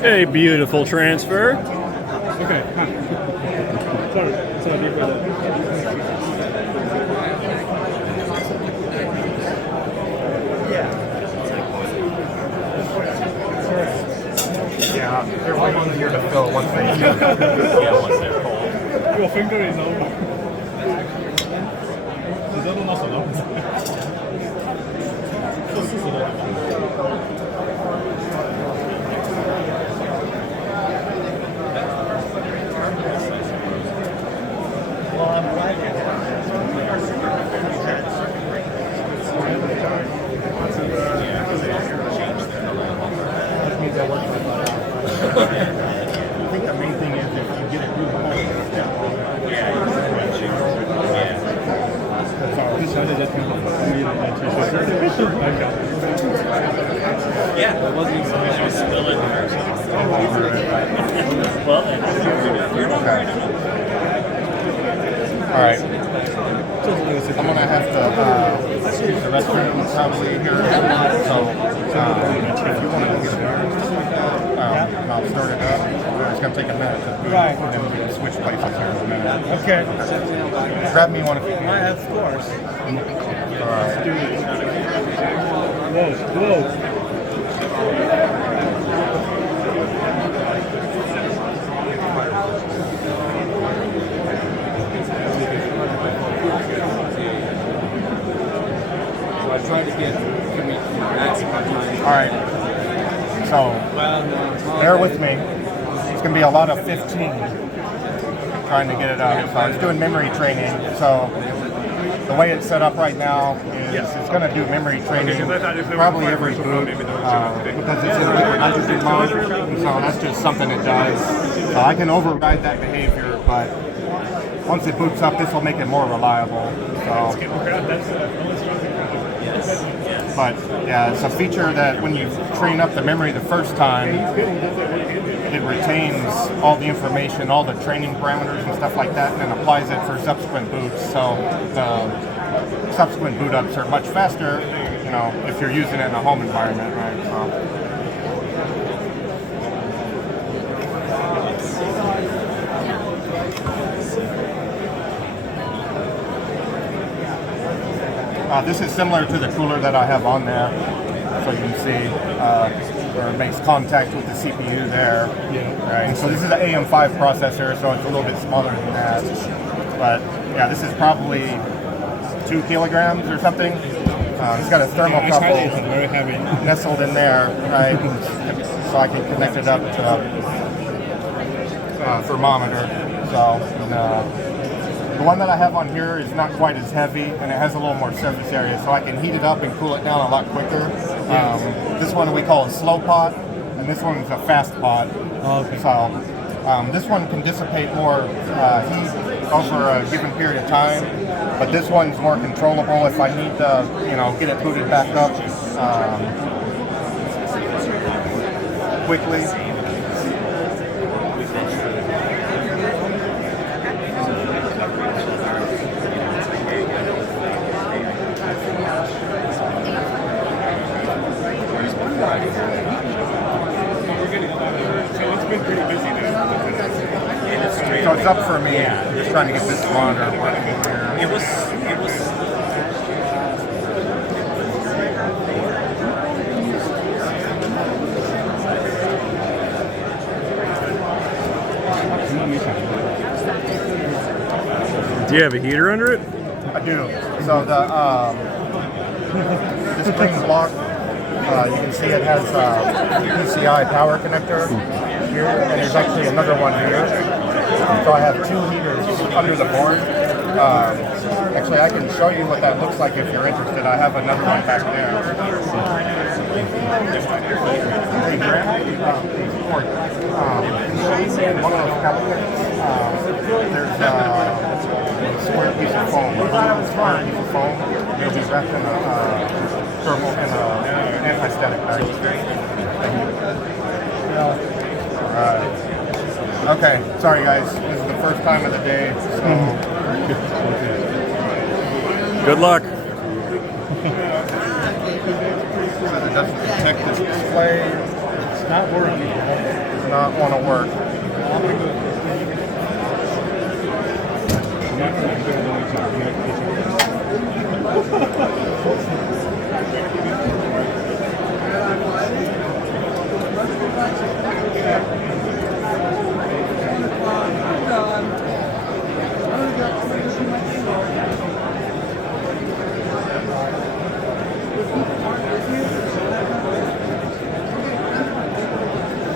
A beautiful transfer. Okay. Sorry for that. Yeah, they're way easier to fill once they once they're cold. Your finger is over. Is that not enough? I think the main thing is if you get it through the hole, Yeah, it wasn't even supposed to spill it first. Well, then. Okay. All right. I'm gonna have to use the restroom probably here. So if you want to get there, I'll start it up. It's gonna take a minute to boot, and then we can switch places here in a minute. Okay. Grab me one if you can. Of course. All right. Whoa. I tried to get maximum time. All right. So bear with me. It's gonna be a lot of 15 trying to get it out. So it's doing memory training. So the way it's set up right now is it's going to do memory training probably every boot because it's in liquid nitrogen mode. So that's just something it does. So I can override that behavior, but once it boots up, this will make it more reliable. So, but yeah, it's a feature that when you train up the memory the first time, it retains all the information, all the training parameters and stuff like that, and then applies it for subsequent boots. So the subsequent boot ups are much faster, you know, if you're using it in a home environment, right? So. This is similar to the cooler that I have on there, so you can see where it makes contact with the CPU there. Right. So this is an AM5 processor, so it's a little bit smaller than that. But yeah, this is probably 2 kilograms or something. It's got a thermocouple nestled in there, right? So I can connect it up to a thermometer. So. The one that I have on here is not quite as heavy, and it has a little more surface area, so I can heat it up and cool it down a lot quicker. This one we call a slow pot, and this one is a fast pot. Okay. So this one can dissipate more heat over a given period of time, but this one's more controllable if I need to, you know, get it booted back up quickly. So it's up for me. I'm just trying to get this monitor working here. It was. Do you have a heater under it? I do. So the this green block, you can see it has a PCI power connector here, and there's actually another one here. So I have 2 heaters under the board. Actually, I can show you what that looks like if you're interested. I have another one back there. Hey, Grant, one of those calculators, there's a square piece of foam, a square piece of foam. It'll be wrapped in a thermal and anti-static bag. Alright. Okay, sorry guys, this is the first time of the day, so... Good luck. Because it doesn't detect the display. It's not working. Does not want to work.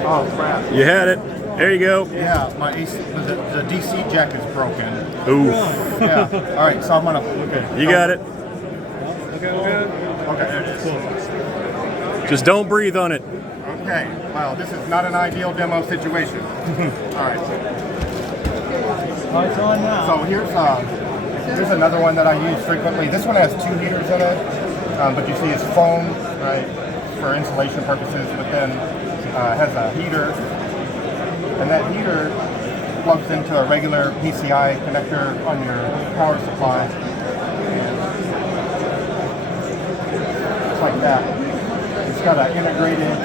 Oh crap. You had it. There you go. Yeah, my AC, the DC jack is broken. Ooh. Yeah. All right, so I'm gonna. Okay. You got it. Okay. Just don't breathe on it. Okay. Well, this is not an ideal demo situation. All right. It's on now. So here's another one that I use frequently. This one has 2 heaters in it, but you see it's foam, right, for insulation purposes. But then has a heater, and that heater plugs into a regular PCI connector on your power supply. Just like that. It's got an integrated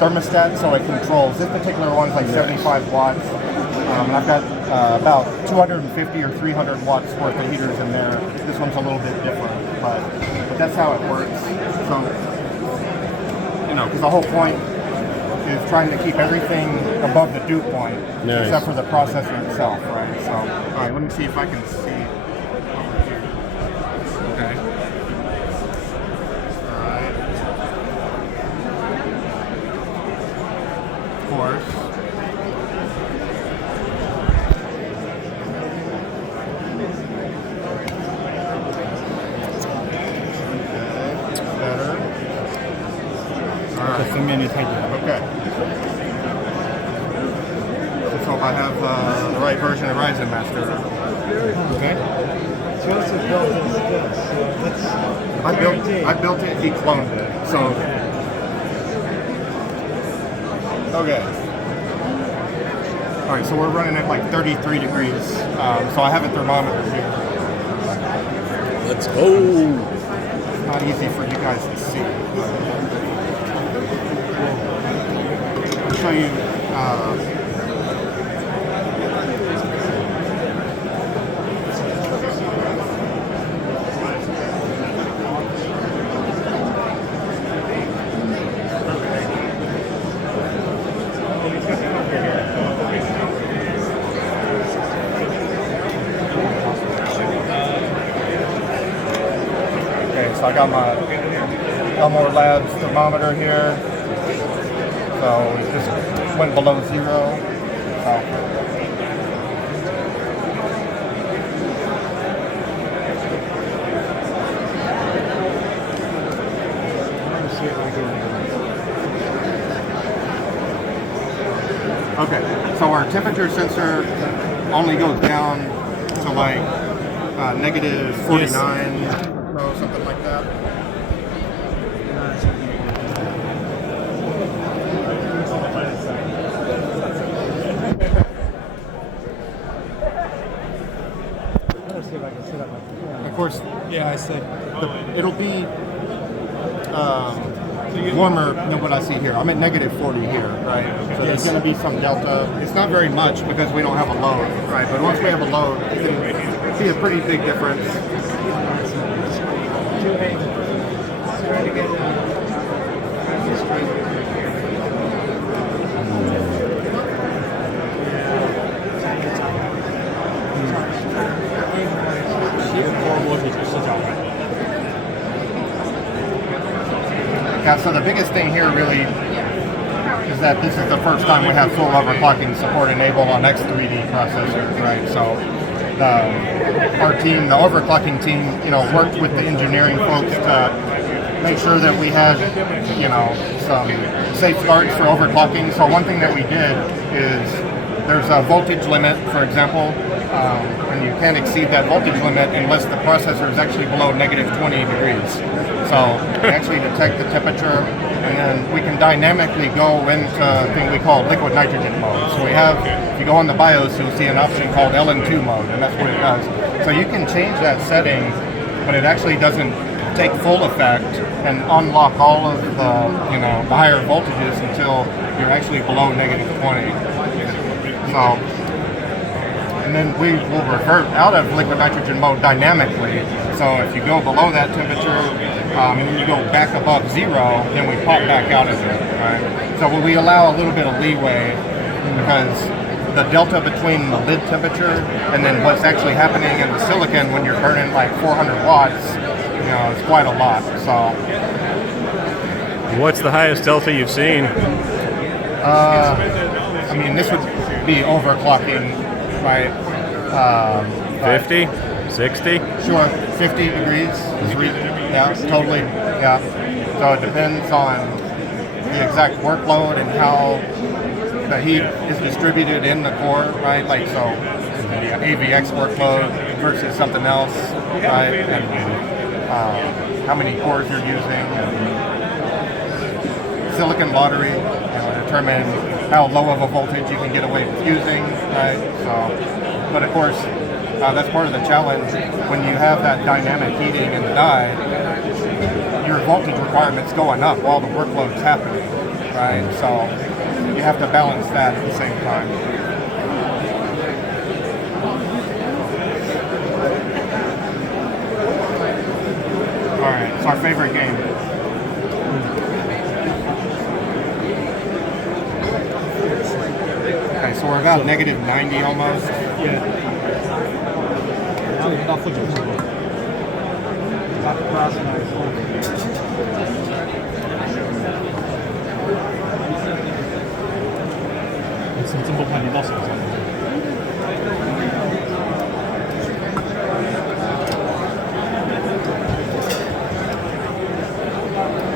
thermostat, so it controls. This particular one's like 75 watts. And I've got about 250 or 300 watts worth of heaters in there. This one's a little bit different, but that's how it works. So, because the whole point is trying to keep everything above the dew point, Nice. except for the processor itself, right? So, all right, let me see if I can see. Okay. All right. Of course. Okay. Let's hope I have the right version of Ryzen Master. Okay. Joseph built this. I built it, he cloned it. So okay. Alright, so we're running at like 33 degrees. So I have a thermometer here. Let's go. It's not easy for you guys to see. I'll show you. So I got my Elmore Labs thermometer here. So it just went below 0. Okay, so our temperature sensor only goes down to like negative 49. Yes. Or something like that. Of course, Yeah, I said. it'll be warmer than what I see here. I'm at negative 40 here, right? So there's going to be some delta. It's not very much because we don't have a load, right? But once we have a load, you can see a pretty big difference. Yeah, so the biggest thing here really is that this is the first time we have full overclocking support enabled on X3D processors, right? So our team, the overclocking team, worked with the engineering folks to make sure that we had, you know, some safeguards for overclocking. So one thing that we did is there's a voltage limit, for example, and you can't exceed that voltage limit unless the processor is actually below negative 20 degrees. So we actually detect the temperature, and then we can dynamically go into a thing we call liquid nitrogen mode. So we have, if you go on the BIOS, you'll see an option called LN2 mode, and that's what it does. So you can change that setting, but it actually doesn't take full effect and unlock all of the, you know, the higher voltages until you're actually below negative 20. So, and then we will revert out of liquid nitrogen mode dynamically. So if you go below that temperature, and then you go back above zero, then we pop back out of it, right? So we allow a little bit of leeway because the delta between the lid temperature and then what's actually happening in the silicon when you're burning like 400 watts, you know, it's quite a lot. So, What's the highest delta you've seen? I mean, this would be overclocking, right? 50? 60? Sure, 50 degrees is yeah, totally, yeah. So it depends on the exact workload and how the heat is distributed in the core, right? Like, so the AVX workload versus something else, right? And how many cores you're using. And silicon lottery, you know, determine how low of a voltage you can get away with using, right? So, but of course, that's part of the challenge. When you have that dynamic heating in the die, your voltage requirement's going up while the workload's happening, right? So you have to balance that at the same time. All right, it's our favorite game. Okay, so we're about negative 90 almost. Yeah.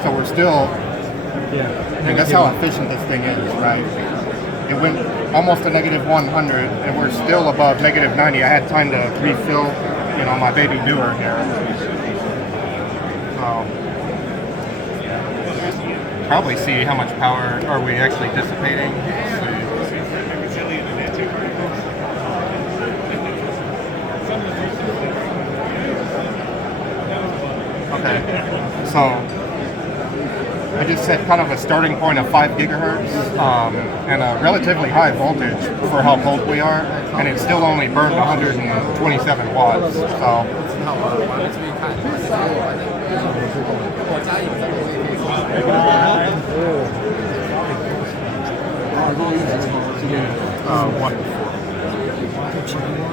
So we're still, I mean, that's how efficient this thing is, right? It went almost to negative 100, and we're still above negative 90. I had time to refill, you know, my baby newer here. So, probably see how much power are we actually dissipating. Okay, so I just set kind of a starting point of 5 gigahertz and a relatively high voltage for how cold we are, and it still only burned 127 watts. So.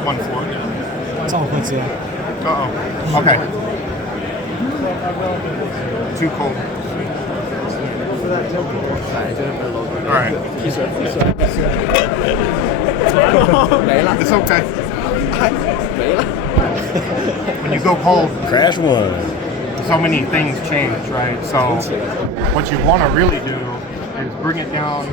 One four. Uh-oh. Okay. Too cold. All right. It's okay. When you go cold, Crash one. so many things change, right? So what you want to really do is bring it down